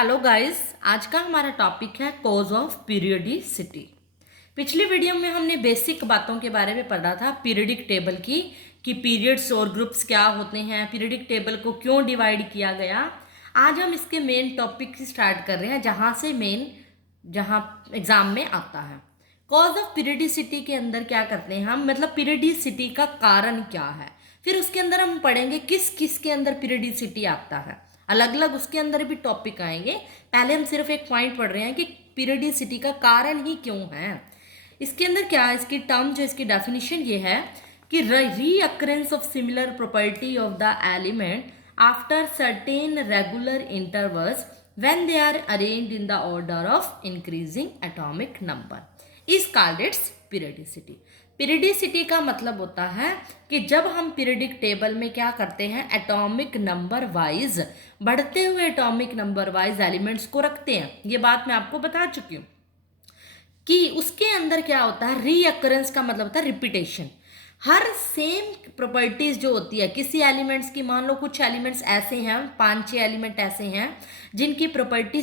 Hello guys, आज का हमारा टॉपिक है कॉज ऑफ पीरियडिसिटी। पिछली वीडियो में हमने बेसिक बातों के बारे में पढ़ा था पीरियडिक टेबल की, कि पीरियड्स और ग्रुप्स क्या होते हैं, पीरियडिक टेबल को क्यों डिवाइड किया गया। आज हम इसके मेन टॉपिक से स्टार्ट कर रहे हैं, जहाँ एग्जाम में आता है। कॉज ऑफ पीरियडिसिटी के अंदर क्या करते हैं हम, मतलब पीरियडिसिटी का कारण क्या है। फिर उसके अंदर हम पढ़ेंगे किस किस के अंदर पीरियडिसिटी आता है, अलग अलग उसके अंदर भी टॉपिक आएंगे। पहले हम सिर्फ एक पॉइंट पढ़ रहे हैं कि पीरियडिसिटी का कारण ही क्यों है। इसके अंदर क्या है, इसकी टर्म जो इसकी डेफिनेशन ये है कि reoccurrence of similar property of the element after certain regular intervals when they are arranged in the order of increasing atomic number is called its periodicity। Periodicity का मतलब होता है कि जब हम पीरियडिक टेबल में क्या करते हैं, एटॉमिक नंबर वाइज, बढ़ते हुए एटॉमिक नंबर वाइज एलिमेंट्स को रखते हैं। ये बात मैं आपको बता चुकी हूँ कि उसके अंदर क्या होता है, रीअकरेंस का मतलब होता है रिपीटेशन। हर सेम प्रॉपर्टीज जो होती है किसी एलिमेंट्स की, मान लो कुछ एलिमेंट्स ऐसे हैं, 5-6 एलिमेंट ऐसे हैं जिनकी प्रॉपर्टी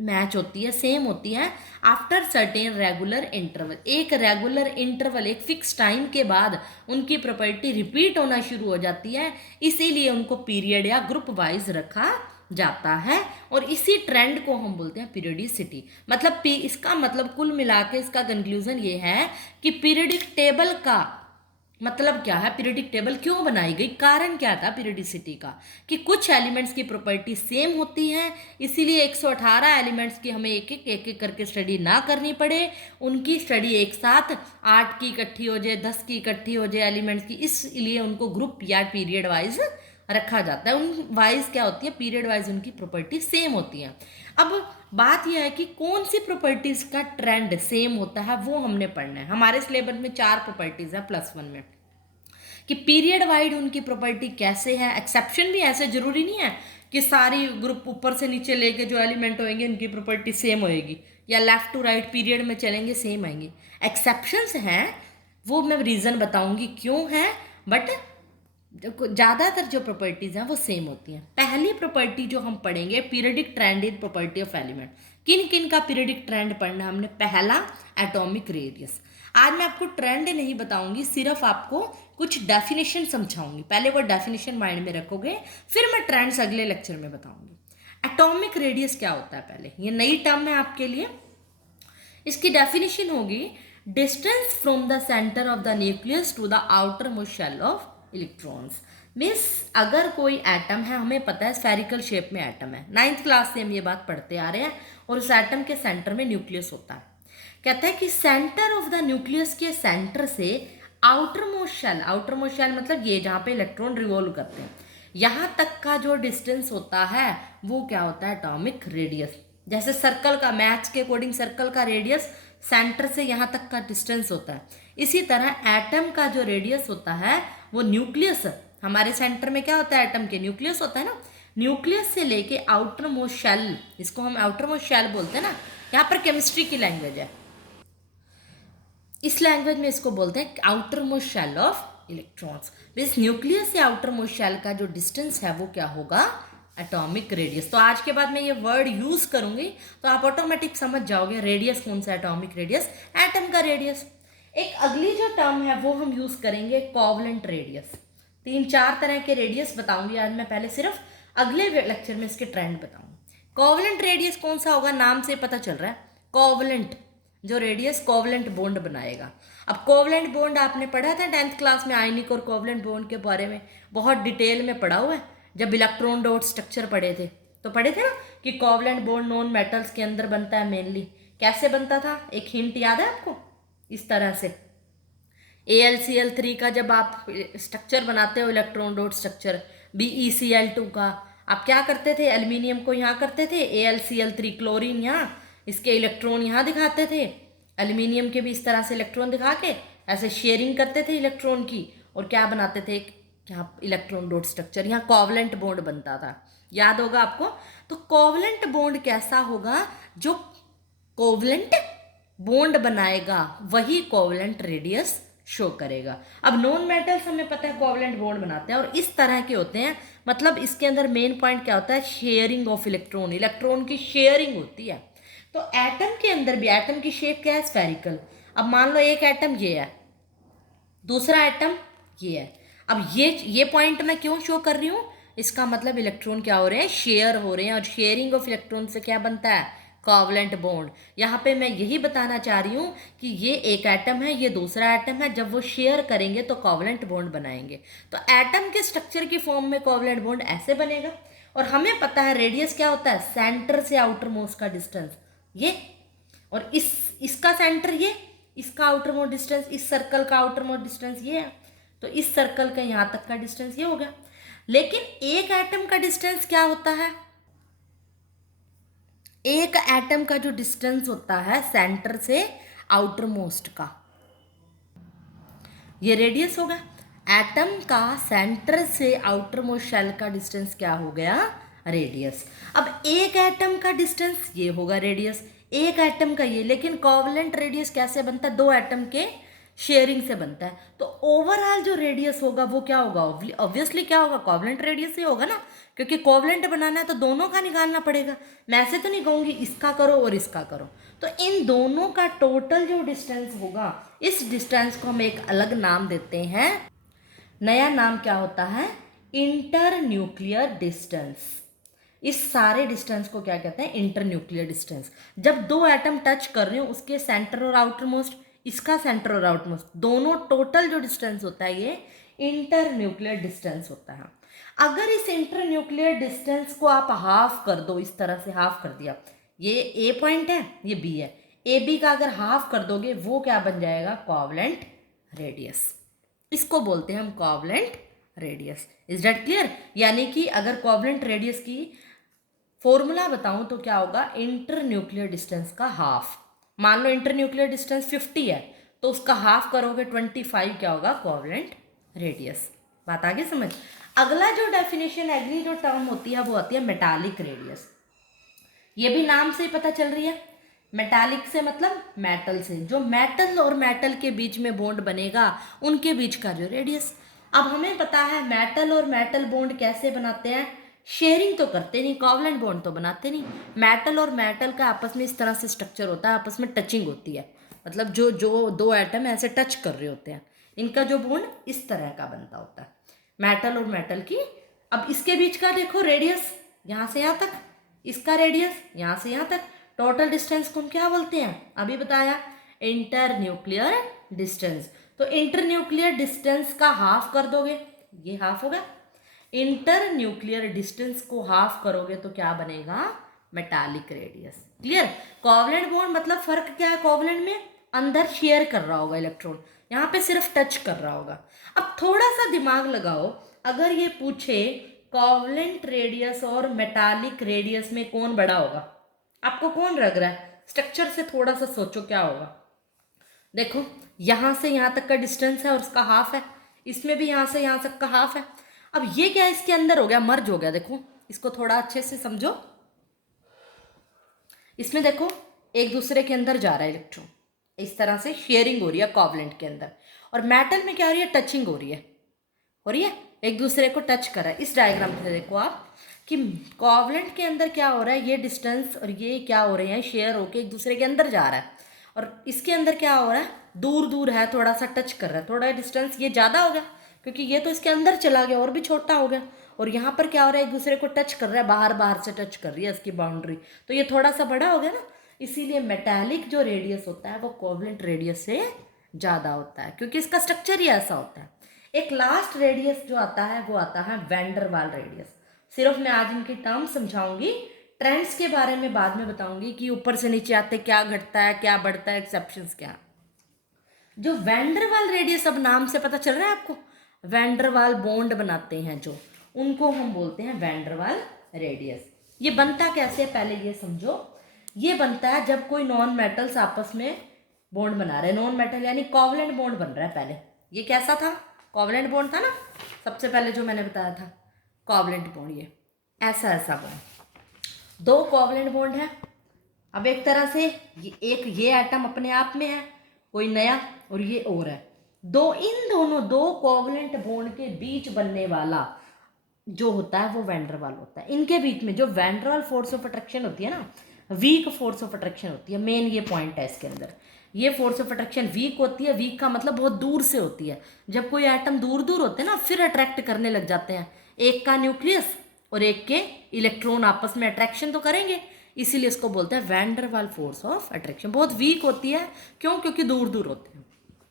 मैच होती है, सेम होती है आफ्टर सर्टेन रेगुलर इंटरवल। एक रेगुलर इंटरवल, एक फिक्स टाइम के बाद उनकी प्रॉपर्टी रिपीट होना शुरू हो जाती है, इसीलिए उनको पीरियड या ग्रुप वाइज रखा जाता है। और इसी ट्रेंड को हम बोलते हैं पीरियडिसिटी। मतलब इसका मतलब कुल मिला के इसका कंक्लूजन ये है कि पीरियडिक टेबल का मतलब क्या है, पीरियडिक टेबल क्यों बनाई गई, कारण क्या था पीरियडिसिटी का, कि कुछ एलिमेंट्स की प्रॉपर्टी सेम होती है, इसीलिए 118 एलिमेंट्स की हमें एक एक करके स्टडी ना करनी पड़े, उनकी स्टडी एक साथ 8 की इकट्ठी हो जाए, 10 की इकट्ठी हो जाए एलिमेंट्स की, इसलिए उनको ग्रुप या पीरियड वाइज रखा जाता है। उन वाइज क्या होती है, पीरियड वाइज उनकी प्रॉपर्टी सेम होती है। अब बात यह है कि कौन सी प्रॉपर्टीज का ट्रेंड सेम होता है वो हमने पढ़ना है। हमारे सिलेबस में 4 प्रॉपर्टीज है +1 में, कि पीरियड वाइड उनकी प्रॉपर्टी कैसे है। एक्सेप्शन भी ऐसे जरूरी नहीं है कि सारी ग्रुप ऊपर से नीचे लेके जो एलिमेंट होंगे उनकी प्रॉपर्टी सेम होएगी, या लेफ्ट टू राइट पीरियड में चलेंगे सेम आएंगे। एक्सेप्शंस हैं, वो मैं रीज़न बताऊंगी क्यों है, बट ज़्यादातर जो प्रॉपर्टीज़ हैं वो सेम होती हैं। पहली प्रॉपर्टी जो हम पढ़ेंगे, periodic trend in property of element. किन किन का पीरियडिक ट्रेंड पढ़ना हमने, पहला एटॉमिक रेडियस। आज मैं आपको ट्रेंड नहीं बताऊंगी, सिर्फ आपको कुछ डेफिनेशन समझाऊंगी। पहले वो डेफिनेशन माइंड में रखोगे, फिर मैं ट्रेंड्स अगले लेक्चर में बताऊंगी। एटॉमिक रेडियस क्या होता है, पहले ये नई टर्म है आपके लिए। इसकी डेफिनेशन होगी distance from the centre of the nucleus to the outer most shell of electrons. Means अगर कोई एटम है, हमें पता है स्फेरिकल शेप में एटम है, 9th क्लास से हम ये बात पढ़ते आ रहे हैं, और उस एटम के सेंटर में न्यूक्लियस होता है। कहते हैं कि सेंटर ऑफ द न्यूक्लियस के सेंटर से आउटर मोस्ट शेल मतलब ये जहाँ पे इलेक्ट्रॉन रिवॉल्व करते हैं, यहाँ तक का जो डिस्टेंस होता है वो क्या होता है, एटॉमिक रेडियस। जैसे सर्कल का, मैथ्स के अकॉर्डिंग सर्कल का रेडियस सेंटर से यहाँ तक का डिस्टेंस होता है, इसी तरह एटम का जो रेडियस होता है वो न्यूक्लियस, हमारे सेंटर में क्या होता है, एटम के न्यूक्लियस होता है ना, न्यूक्लियस से लेके आउटर मोस्ट शेल, इसको हम आउटर मोस्ट शेल बोलते हैं ना, यहाँ पर केमिस्ट्री की लैंग्वेज है, इस लैंग्वेज में इसको बोलते हैं outer most shell of electrons. Means nucleus से आउटर मोस्ट शेल का जो डिस्टेंस है वो क्या होगा, एटॉमिक रेडियस। तो आज के बाद मैं ये वर्ड यूज करूंगी तो आप ऑटोमेटिक समझ जाओगे रेडियस कौन सा, एटॉमिक रेडियस, एटम का रेडियस। एक अगली जो टर्म है वो हम यूज करेंगे कोवलेंट रेडियस। 3-4 तरह के रेडियस बताऊंगी आज मैं, पहले सिर्फ अगले लेक्चर में इसके ट्रेंड बताऊंगी। कोवलेंट रेडियस कौन सा होगा, नाम से पता चल रहा है, कोवलेंट जो रेडियस कोवलेंट बॉन्ड बनाएगा। अब कोवलेंट बॉन्ड आपने पढ़ा था 10th क्लास में, आयनिक और कोवलेंट बॉन्ड के बारे में बहुत डिटेल में पढ़ा हुआ है। जब इलेक्ट्रॉन डॉट स्ट्रक्चर पढ़े थे तो पढ़े थे ना कि कोवलेंट बॉन्ड नॉन मेटल्स के अंदर बनता है मेनली। कैसे बनता था, एक हिंट याद है आपको, इस तरह से AlCl3 का जब आप स्ट्रक्चर बनाते हो, इलेक्ट्रॉन डॉट स्ट्रक्चर, BeCl2 का, आप क्या करते थे, एल्यूमिनियम को यहाँ करते थे, AlCl3 क्लोरीन यहाँ, इसके इलेक्ट्रॉन यहाँ दिखाते थे, एल्यूमिनियम के भी इस तरह से इलेक्ट्रॉन दिखा के ऐसे शेयरिंग करते थे इलेक्ट्रॉन की, और क्या बनाते थे, यहाँ इलेक्ट्रॉन डॉट स्ट्रक्चर, यहाँ कोवलेंट बॉन्ड बनता था, याद होगा आपको। तो कोवलेंट बॉन्ड कैसा होगा, जो कोवलेंट बॉन्ड बनाएगा वही कोवलेंट रेडियस शो करेगा। अब नॉन मेटल्स हमें पता है कोवलेंट बॉन्ड बनाते हैं और इस तरह के होते हैं, मतलब इसके अंदर मेन पॉइंट क्या होता है, शेयरिंग ऑफ इलेक्ट्रॉन, इलेक्ट्रॉन की शेयरिंग होती है। तो एटम के अंदर भी, एटम की शेप क्या है, स्फेरिकल। अब मान लो एक एटम ये है, दूसरा एटम ये है। अब ये पॉइंट मैं क्यों शो कर रही हूँ, इसका मतलब इलेक्ट्रॉन क्या हो रहे हैं, शेयर हो रहे हैं, और शेयरिंग ऑफ इलेक्ट्रॉन से क्या बनता है, कोवलेंट बॉन्ड। यहाँ पे मैं यही बताना चाह रही हूँ कि ये एक एटम है, ये दूसरा एटम है, जब वो शेयर करेंगे तो कोवलेंट बॉन्ड बनाएंगे। तो एटम के स्ट्रक्चर की फॉर्म में कोवलेंट बॉन्ड ऐसे बनेगा। और हमें पता है रेडियस क्या होता है, सेंटर से आउटर मोस्ट का डिस्टेंस ये, और इसका सेंटर ये, इसका आउटर मोस्ट डिस्टेंस, इस सर्कल का आउटर मोस्ट डिस्टेंस ये है। तो इस सर्कल का यहाँ तक का डिस्टेंस ये हो गया। लेकिन एक एटम का डिस्टेंस क्या होता है, एक एटम का जो डिस्टेंस होता है सेंटर से आउटर मोस्ट का, ये रेडियस होगा। एटम का सेंटर से आउटर मोस्ट शेल का डिस्टेंस क्या हो गया, रेडियस। अब एक एटम का डिस्टेंस ये होगा रेडियस, एक एटम का ये। लेकिन कोवलेंट रेडियस कैसे बनता है, दो एटम के शेयरिंग से बनता है। तो ओवरऑल जो रेडियस होगा वो क्या होगा, ऑब्वियसली क्या होगा, कोवलेंट रेडियस ही होगा ना, क्योंकि कोवलेंट बनाना है तो दोनों का निकालना पड़ेगा। मैं ऐसे तो नहीं कहूँगी इसका करो और इसका करो। तो इन दोनों का टोटल जो डिस्टेंस होगा, इस डिस्टेंस को हम एक अलग नाम देते हैं। नया नाम क्या होता है, इंटर न्यूक्लियर डिस्टेंस। इस सारे डिस्टेंस को क्या कहते हैं, इंटर न्यूक्लियर डिस्टेंस। जब दो एटम टच कर रहे हो, उसके सेंटर और आउटर मोस्ट, इसका सेंटर और आउटर मोस्ट, दोनों टोटल जो डिस्टेंस होता है ये इंटर न्यूक्लियर डिस्टेंस होता है। अगर इस इंटर न्यूक्लियर डिस्टेंस को आप हाफ कर दो, इस तरह से हाफ कर दिया, ये ए पॉइंट है, ये बी है, ए बी का अगर हाफ कर दोगे वो क्या बन जाएगा, कोवलेंट रेडियस। इसको बोलते हैं हम covalent radius. Is that clear. यानी कि अगर कोवलेंट रेडियस की फॉर्मूला बताऊं तो क्या होगा, इंटर न्यूक्लियर डिस्टेंस का हाफ। मान लो इंटर न्यूक्लियर डिस्टेंस 50 है, तो उसका हाफ करोगे 25, क्या होगा, कोवलेंट रेडियस। बात आगे समझ। अगला जो डेफिनेशन, अगली जो टर्म होती है वो आती है मेटालिक रेडियस। ये भी नाम से ही पता चल रही है, मेटालिक से मतलब मेटल से, जो मेटल और मेटल के बीच में बॉन्ड बनेगा उनके बीच का जो रेडियस। अब हमें पता है मेटल और मेटल बॉन्ड कैसे बनाते हैं, शेयरिंग तो करते नहीं, कोवलेंट बॉन्ड तो बनाते नहीं। मेटल और मेटल का आपस में इस तरह से स्ट्रक्चर होता है, आपस में टचिंग होती है, मतलब जो जो दो एटम ऐसे टच कर रहे होते हैं, इनका जो बॉन्ड इस तरह का बनता होता है, मेटल और मेटल की। अब इसके बीच का देखो रेडियस, यहाँ से यहाँ तक, इसका रेडियस यहाँ से यहाँ तक, टोटल डिस्टेंस को हम क्या बोलते हैं, अभी बताया, इंटर न्यूक्लियर डिस्टेंस। तो इंटर न्यूक्लियर डिस्टेंस का हाफ कर दोगे, ये हाफ होगा। इंटर न्यूक्लियर डिस्टेंस को हाफ करोगे तो क्या बनेगा, metallic radius. Clear. Covalent bond मतलब फर्क क्या है, कोवलेंट में अंदर शेयर कर रहा होगा इलेक्ट्रॉन, यहाँ पे सिर्फ टच कर रहा होगा। अब थोड़ा सा दिमाग लगाओ, अगर ये पूछे कोवलेंट रेडियस और मेटालिक रेडियस में कौन बड़ा होगा, आपको कौन लग रहा है, स्ट्रक्चर से थोड़ा सा सोचो क्या होगा। देखो यहाँ से यहाँ तक का डिस्टेंस है और उसका हाफ है, इसमें भी यहाँ से यहाँ तक का हाफ है। अब ये क्या इसके अंदर हो गया, मर्ज हो गया। देखो इसको थोड़ा अच्छे से समझो, इसमें देखो एक दूसरे के अंदर जा रहा है इलेक्ट्रॉन, इस तरह से शेयरिंग हो रही है कोवलेंट के अंदर। और मेटल में क्या हो रही है, टचिंग हो रही है, एक दूसरे को टच कर रहा है। इस डायग्राम में देखो आप कि कोवलेंट के अंदर क्या हो रहा है, ये डिस्टेंस और ये क्या हो रहे हैं, शेयर होके एक दूसरे के अंदर जा रहा है। और इसके अंदर क्या हो रहा है, दूर दूर है, थोड़ा सा टच कर रहा है, थोड़ा डिस्टेंस ये ज़्यादा हो गया क्योंकि ये तो इसके अंदर चला गया और भी छोटा हो गया। और यहाँ पर क्या हो रहा है, एक दूसरे को टच कर रहा है, बाहर बाहर से टच कर रही है इसकी बाउंड्री, तो ये थोड़ा सा बड़ा हो गया ना। इसीलिए मेटालिक जो रेडियस होता है वो कोवलेंट रेडियस से ज़्यादा होता है, क्योंकि इसका स्ट्रक्चर ही ऐसा होता है। एक लास्ट रेडियस जो आता है वो आता है वैंडरवाल रेडियस। सिर्फ मैं आज इनकी टर्म समझाऊंगी, ट्रेंड्स के बारे में बाद में बताऊंगी कि ऊपर से नीचे आते क्या घटता है, क्या बढ़ता है, एक्सेप्शंस क्या। जो वैंडरवाल रेडियस, अब नाम से पता चल रहा है आपको, वैंडरवाल बॉन्ड बनाते हैं जो, उनको हम बोलते हैं वैंडरवाल रेडियस। ये बनता कैसे है पहले ये समझो। ये बनता है जब कोई नॉन मेटल्स आपस में बॉन्ड बना रहे हैं, नॉन मेटल यानी कोवलेंट बॉन्ड बन रहा है। पहले ये कैसा था, कोवलेंट बॉन्ड था ना, सबसे पहले जो मैंने बताया था कोवलेंट बॉन्ड, ये ऐसा ऐसा बॉन्ड, दो कोवलेंट बॉन्ड है। अब एक तरह से ये एटम अपने आप में है, कोई नया, और ये और है, इन दोनों दो कोवलेंट बॉन्ड के बीच बनने वाला जो होता है वो वैन डर वाल होता है। इनके बीच में जो van der Waals force of attraction होती है ना, वीक फोर्स ऑफ अट्रैक्शन होती है, मेन ये पॉइंट है इसके अंदर। ये फोर्स ऑफ अट्रैक्शन वीक होती है, वीक का मतलब बहुत दूर से होती है। जब कोई एटम दूर दूर होते हैं ना, फिर अट्रैक्ट करने लग जाते हैं। एक का न्यूक्लियस और एक के इलेक्ट्रॉन आपस में अट्रैक्शन तो करेंगे, इसीलिए इसको बोलते हैं van der Waals force of attraction. बहुत वीक होती है, क्यों? क्योंकि दूर दूर होते हैं।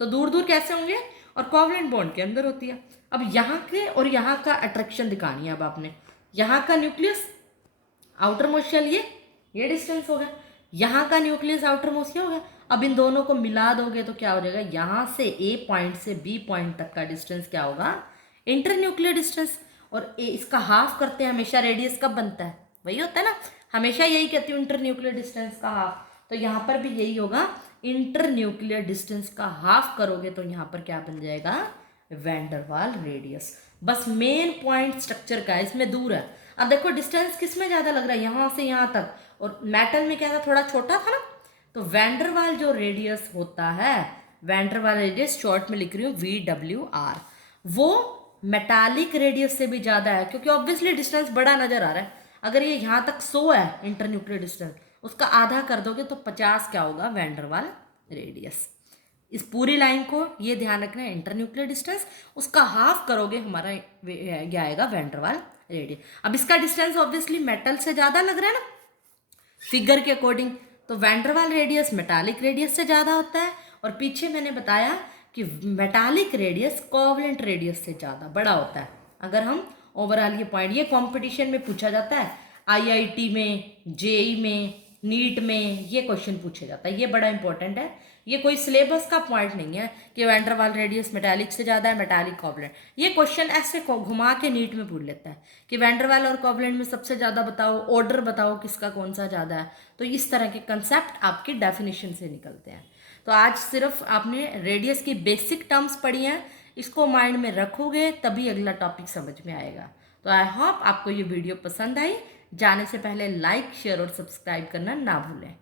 तो दूर दूर कैसे होंगे? और कोवलेंट बॉन्ड के अंदर होती है। अब यहाँ के और यहाँ का अट्रैक्शन दिखानी है। अब आपने यहाँ का न्यूक्लियस आउटर मोस्ट शेल, ये डिस्टेंस हो गया, यहाँ का न्यूक्लियस आउटर मोस्ट ये हो गया। अब इन दोनों को मिला दोगे तो क्या हो जाएगा? यहाँ से ए पॉइंट से बी पॉइंट तक का डिस्टेंस क्या होगा? Inter nuclear distance. और इसका हाफ करते हैं हमेशा, रेडियस कब बनता है? वही होता है ना, हमेशा यही कहती हूँ, इंटर न्यूक्लियर डिस्टेंस का हाफ। तो यहाँ पर भी यही होगा, इंटर न्यूक्लियर डिस्टेंस का हाफ करोगे तो यहाँ पर क्या बन जाएगा? वैन डर वाल रेडियस। बस मेन पॉइंट स्ट्रक्चर का है, इसमें दूर है। अब देखो डिस्टेंस किस में ज़्यादा लग रहा है? यहाँ से यहाँ तक, और मेटल में क्या था? थोड़ा छोटा था ना। तो वैन डर वाल जो रेडियस होता है, वैन डर वाल रेडियस शॉर्ट में लिख रही हूँ VWR, वो मेटालिक रेडियस से भी ज़्यादा है, क्योंकि ऑब्वियसली डिस्टेंस बड़ा नज़र आ रहा है। अगर ये यहाँ तक 100 है इंटर न्यूक्लियर डिस्टेंस, उसका आधा कर दोगे तो 50 क्या होगा? वैन डर वाल रेडियस। इस पूरी लाइन को ये ध्यान रखना है, इंटर न्यूक्लियर डिस्टेंस, उसका हाफ करोगे हमारा क्या आएगा? वैन डर वाल रेडियस। अब इसका डिस्टेंस ऑब्वियसली मेटल से ज़्यादा लग रहा है ना फिगर के अकॉर्डिंग, तो वैन डर वाल रेडियस मेटालिक रेडियस से ज़्यादा होता है। और पीछे मैंने बताया कि मेटालिक रेडियस कोवलेंट रेडियस से ज़्यादा बड़ा होता है। अगर हम ओवरऑल ये पॉइंट, ये कंपटीशन में पूछा जाता है, IIT में, JEE में, नीट में ये क्वेश्चन पूछा जाता है। ये बड़ा इंपॉर्टेंट है, ये कोई सिलेबस का पॉइंट नहीं है कि वैन डर वाल रेडियस मेटालिक से ज़्यादा है, मेटालिक कोवलेंट। ये क्वेश्चन ऐसे घुमा के नीट में पूछ लेता है कि वैन डर वाल और कोवलेंट में सबसे ज़्यादा बताओ, ऑर्डर बताओ किसका कौन सा ज़्यादा है। तो इस तरह के कंसेप्ट आपकी डेफिनेशन से निकलते हैं। तो आज सिर्फ आपने रेडियस की बेसिक टर्म्स पढ़ी हैं, इसको माइंड में रखोगे तभी अगला टॉपिक समझ में आएगा। तो आई होप आपको ये वीडियो पसंद आई। जाने से पहले लाइक, शेयर और सब्सक्राइब करना ना भूलें।